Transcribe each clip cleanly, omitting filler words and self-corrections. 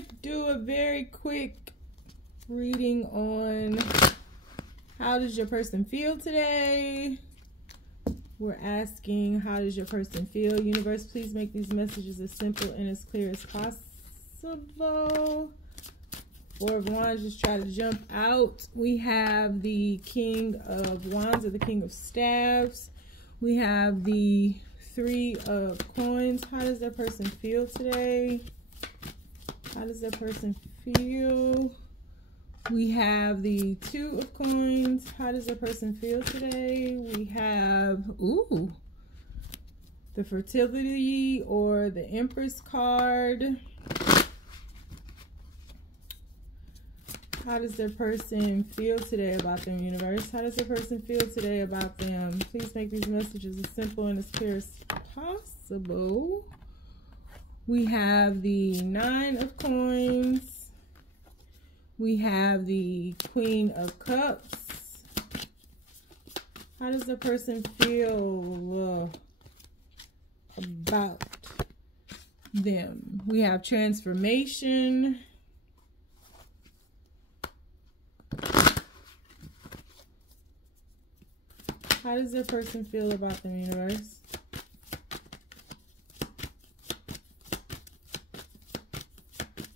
to do a very quick reading on how does your person feel today. We're asking, how does your person feel? Universe, please make these messages as simple and as clear as possible. Four of Wands, just try to jump out. We have the King of Wands or the King of Staves. We have the Three of Coins. How does that person feel today? How does that person feel? We have the Two of Coins. How does that person feel today? We have, ooh, the Fertility or the Empress card. How does their person feel today about them, universe? How does the person feel today about them? Please make these messages as simple and as clear as possible. We have the Nine of Coins. We have the Queen of Cups. How does the person feel about them? We have Transformation. How does the person feel about them, universe?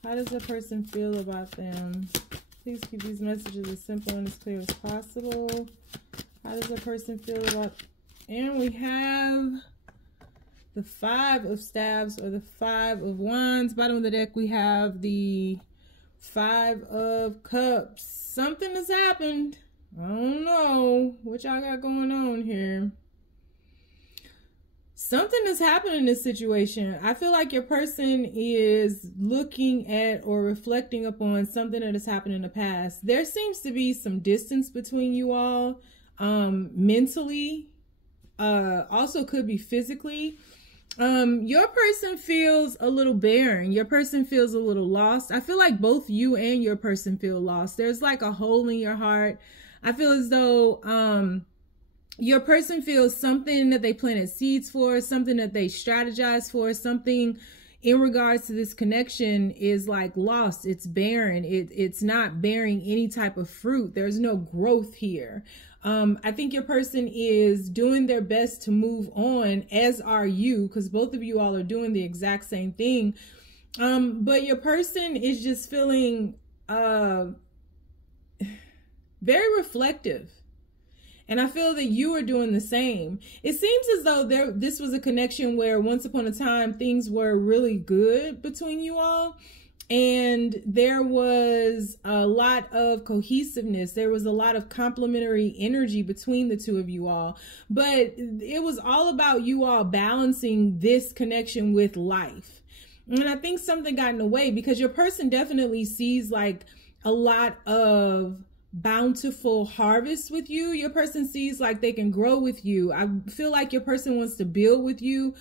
How does the person feel about them? Please keep these messages as simple and as clear as possible. How does the person feel about... And we have the Five of Staves or the Five of Wands. Bottom of the deck, we have the Five of Cups. Something has happened. I don't know what y'all got going on here. Something has happened in this situation. I feel like your person is looking at or reflecting upon something that has happened in the past. There seems to be some distance between you all, mentally, also could be physically. Your person feels a little barren. Your person feels a little lost. I feel like both you and your person feel lost. There's like a hole in your heart. I feel as though your person feels something that they planted seeds for, something that they strategized for, something in regards to this connection is like lost. It's barren. It's not bearing any type of fruit. There's no growth here. I think your person is doing their best to move on, as are you, because both of you all are doing the exact same thing. But your person is just feeling very reflective. And I feel that you are doing the same. It seems as though this was a connection where once upon a time things were really good between you all. And there was a lot of cohesiveness. There was a lot of complementary energy between the two of you all. But it was all about you all balancing this connection with life. And I think something got in the way, because your person definitely sees like a lot of bountiful harvest with you. Your person sees like they can grow with you. I feel like your person wants to build with you.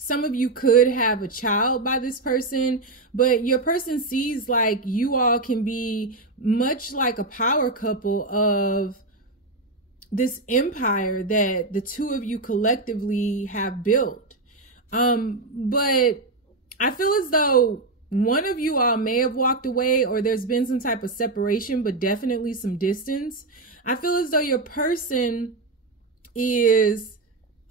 Some of you could have a child by this person, but your person sees like you all can be much like a power couple of this empire that the two of you collectively have built. But I feel as though one of you all may have walked away, or there's been some type of separation, but definitely some distance. I feel as though your person is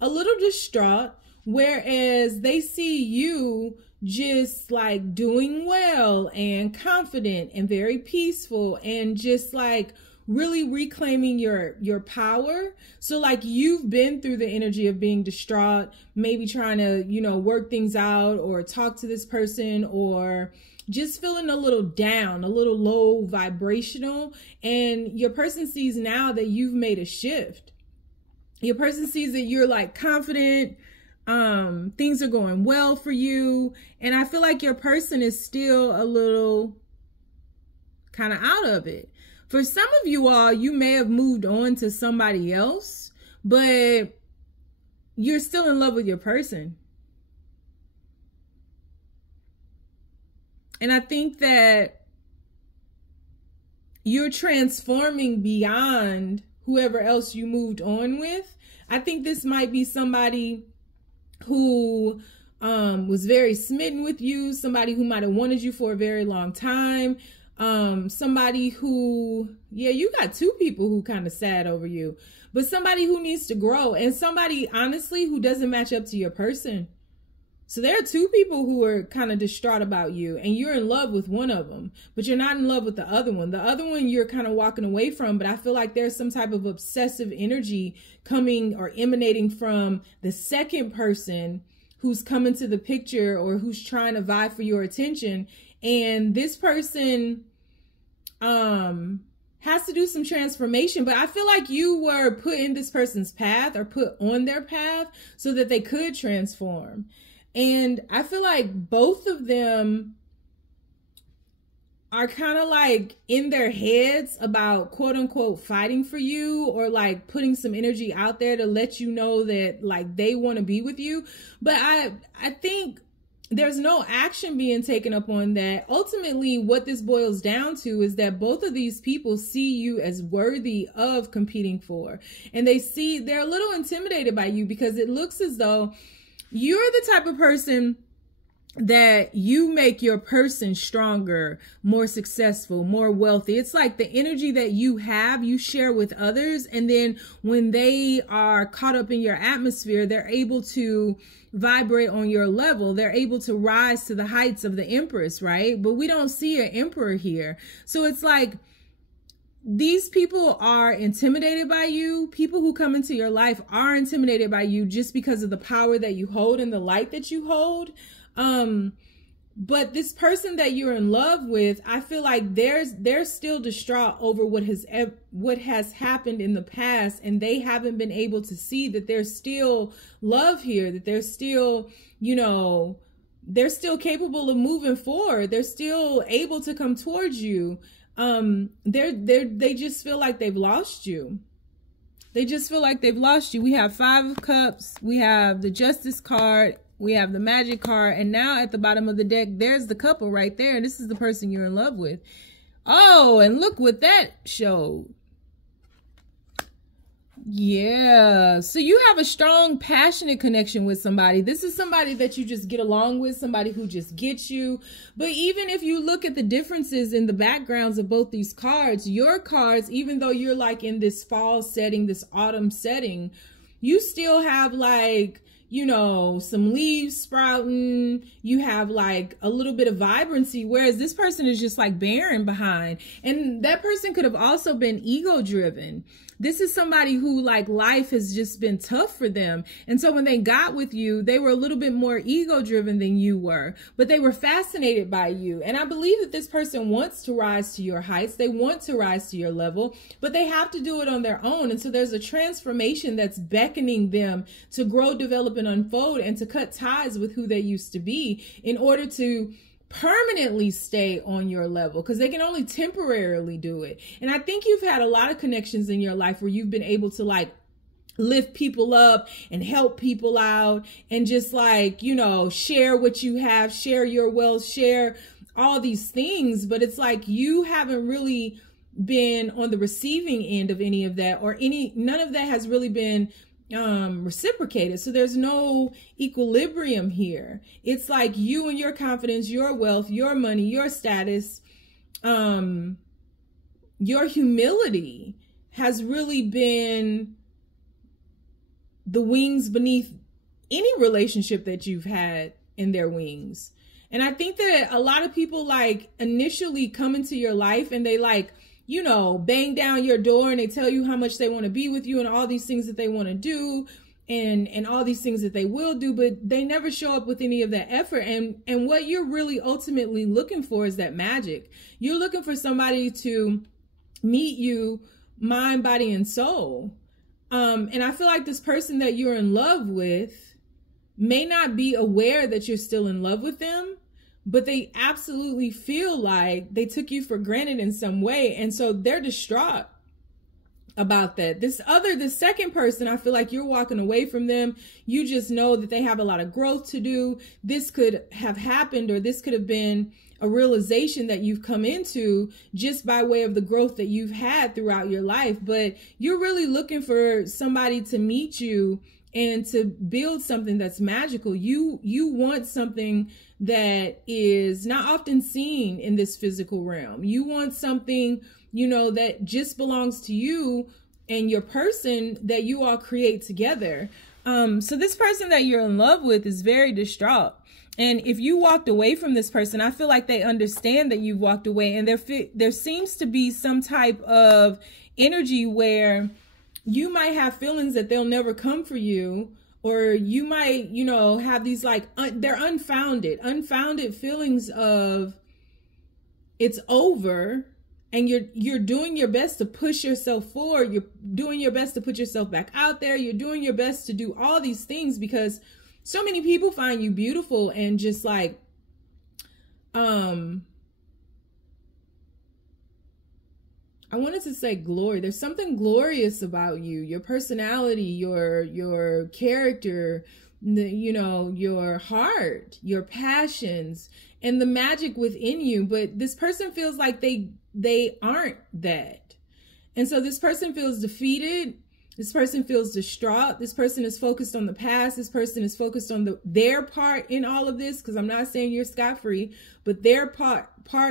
a little distraught, whereas they see you just like doing well and confident and very peaceful and just like really reclaiming your power. So like you've been through the energy of being distraught, maybe trying to, you know, work things out or talk to this person, or just feeling a little down, a little low vibrational. And your person sees now that you've made a shift. Your person sees that you're like confident, things are going well for you. And I feel like your person is still a little kind of out of it. For some of you all, you may have moved on to somebody else, but you're still in love with your person. And I think that you're transforming beyond whoever else you moved on with. I think this might be somebody who was very smitten with you, somebody who might have wanted you for a very long time, somebody who, yeah, you got two people who kind of sad over you, but somebody who needs to grow, and somebody, honestly, who doesn't match up to your person. So there are two people who are kind of distraught about you, and you're in love with one of them, but you're not in love with the other one. The other one you're kind of walking away from, but I feel like there's some type of obsessive energy coming or emanating from the second person who's coming to the picture or who's trying to vie for your attention. And this person has to do some transformation, but I feel like you were put in this person's path or put on their path so that they could transform. And I feel like both of them are kind of like in their heads about quote unquote fighting for you, or like putting some energy out there to let you know that like they want to be with you. But I think there's no action being taken up on that. Ultimately, what this boils down to is that both of these people see you as worthy of competing for. And they're a little intimidated by you because it looks as though you're the type of person that you make your person stronger, more successful, more wealthy. It's like the energy that you have, you share with others. And then when they are caught up in your atmosphere, they're able to vibrate on your level. They're able to rise to the heights of the Empress, right? But we don't see an emperor here. So it's like, these people are intimidated by you. People who come into your life are intimidated by you just because of the power that you hold and the light that you hold. But this person that you're in love with, I feel like they're still distraught over what has happened in the past, and they haven't been able to see that there's still love here, that there's still, you know, they're still capable of moving forward. They're still able to come towards you. They just feel like they've lost you. They just feel like they've lost you. We have 5 of Cups. We have the Justice card. We have the Magic card. And now at the bottom of the deck, there's the couple right there. This is the person you're in love with. Oh, and look what that showed. Yeah. So you have a strong, passionate connection with somebody. This is somebody that you just get along with, somebody who just gets you. But even if you look at the differences in the backgrounds of both these cards, your cards, even though you're like in this fall setting, this autumn setting, you still have like, you know, some leaves sprouting. You have like a little bit of vibrancy, whereas this person is just like barren behind. And that person could have also been ego driven. This is somebody who like life has just been tough for them. And so when they got with you, they were a little bit more ego driven than you were, but they were fascinated by you. And I believe that this person wants to rise to your heights. They want to rise to your level, but they have to do it on their own. And so there's a transformation that's beckoning them to grow, develop, and unfold, and to cut ties with who they used to be in order to permanently stay on your level, because they can only temporarily do it. And I think you've had a lot of connections in your life where you've been able to like lift people up and help people out and just like, you know, share what you have, share your wealth, share all these things. But it's like you haven't really been on the receiving end of any of that, or none of that has really been reciprocated. So there's no equilibrium here. It's like you and your confidence, your wealth, your money, your status, your humility has really been the wings beneath any relationship that you've had in their wings. And I think that a lot of people like initially come into your life and they like, you know, bang down your door and they tell you how much they want to be with you and all these things that they want to do and all these things that they will do, but they never show up with any of that effort. And what you're really ultimately looking for is that magic. You're looking for somebody to meet you mind, body, and soul. And I feel like this person that you're in love with may not be aware that you're still in love with them, but they absolutely feel like they took you for granted in some way. And so they're distraught about that. This second person, I feel like you're walking away from them. You just know that they have a lot of growth to do. This could have happened, or this could have been a realization that you've come into just by way of the growth that you've had throughout your life. But you're really looking for somebody to meet you and to build something that's magical. You want something that is not often seen in this physical realm. You want something, you know, that just belongs to you and your person that you all create together. So this person that you're in love with is very distraught. And if you walked away from this person, I feel like they understand that you've walked away, and there seems to be some type of energy where you might have feelings that they'll never come for you, or you might, you know, have these like, they're unfounded feelings of it's over. And you're doing your best to push yourself forward. You're doing your best to put yourself back out there. You're doing your best to do all these things because so many people find you beautiful and just like, I wanted to say glory. There's something glorious about you, your personality, your character, you know, your heart, your passions, and the magic within you. But this person feels like they aren't that. And so this person feels defeated. This person feels distraught. This person is focused on the past. This person is focused on their part in all of this, because I'm not saying you're scot-free, but their part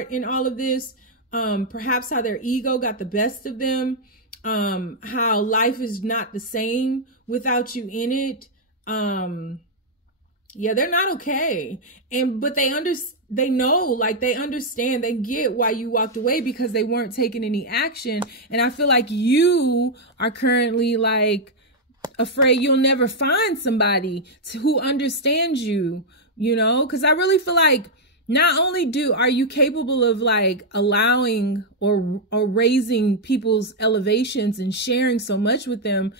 in all of this. Perhaps how their ego got the best of them. How life is not the same without you in it. Yeah, they're not okay. But they know, like they understand, they get why you walked away, because they weren't taking any action. And I feel like you are currently like afraid you'll never find somebody who understands you, you know, because I really feel like not only are you capable of like allowing or raising people's elevations and sharing so much with them,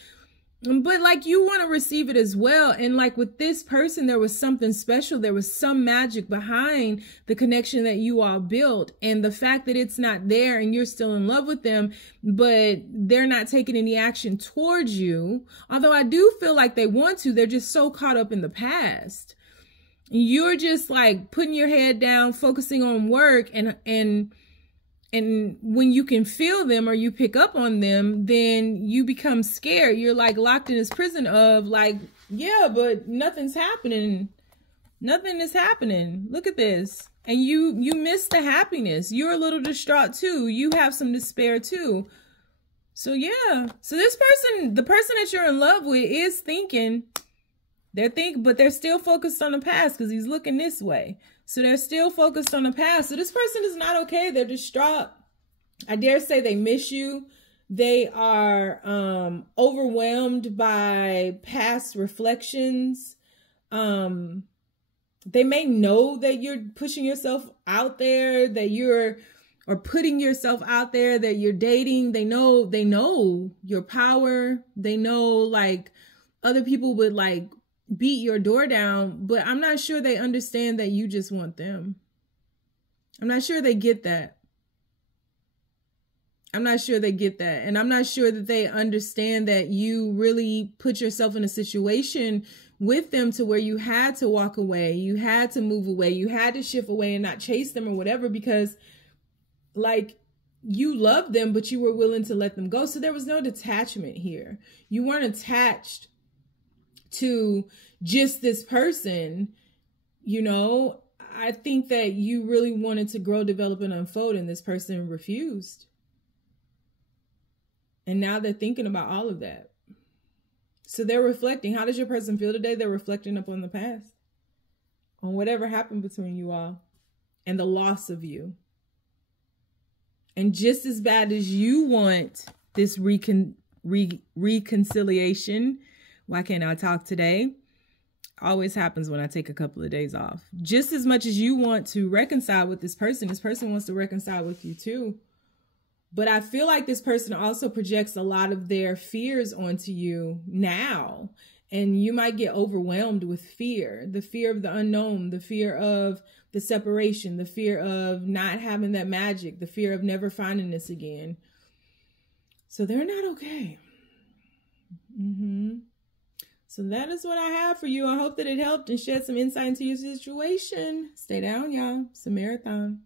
but like you want to receive it as well. And like with this person, there was something special. There was some magic behind the connection that you all built. And the fact that it's not there and you're still in love with them, but they're not taking any action towards you. Although I do feel like they want to, they're just so caught up in the past. You're just like putting your head down, focusing on work, and when you can feel them or you pick up on them, then you become scared. You're like locked in this prison of like, yeah, but nothing's happening. Nothing is happening. Look at this. And you miss the happiness. You're a little distraught too. You have some despair too. So yeah. So this person, the person that you're in love with, is thinking, but they're still focused on the past because he's looking this way. So they're still focused on the past. So this person is not okay. They're distraught. I dare say they miss you. They are overwhelmed by past reflections. They may know that you're pushing yourself out there, or putting yourself out there, that you're dating. They know your power. They know like other people would like beat your door down, but I'm not sure they understand that you just want them. I'm not sure they get that. I'm not sure they get that. And I'm not sure that they understand that you really put yourself in a situation with them to where you had to walk away. You had to move away. You had to shift away and not chase them or whatever, because like you loved them, but you were willing to let them go. So there was no detachment here. You weren't attached to just this person, you know. I think that you really wanted to grow, develop, and unfold, and this person refused. And now they're thinking about all of that. So they're reflecting. How does your person feel today? They're reflecting upon the past, on whatever happened between you all and the loss of you. And just as bad as you want this reconciliation, why can't I talk today? Always happens when I take a couple of days off. Just as much as you want to reconcile with this person wants to reconcile with you too. But I feel like this person also projects a lot of their fears onto you now. And you might get overwhelmed with fear. The fear of the unknown, the fear of the separation, the fear of not having that magic, the fear of never finding this again. So they're not okay. So that is what I have for you. I hope that it helped and shed some insight into your situation. Stay down, y'all. It's a marathon.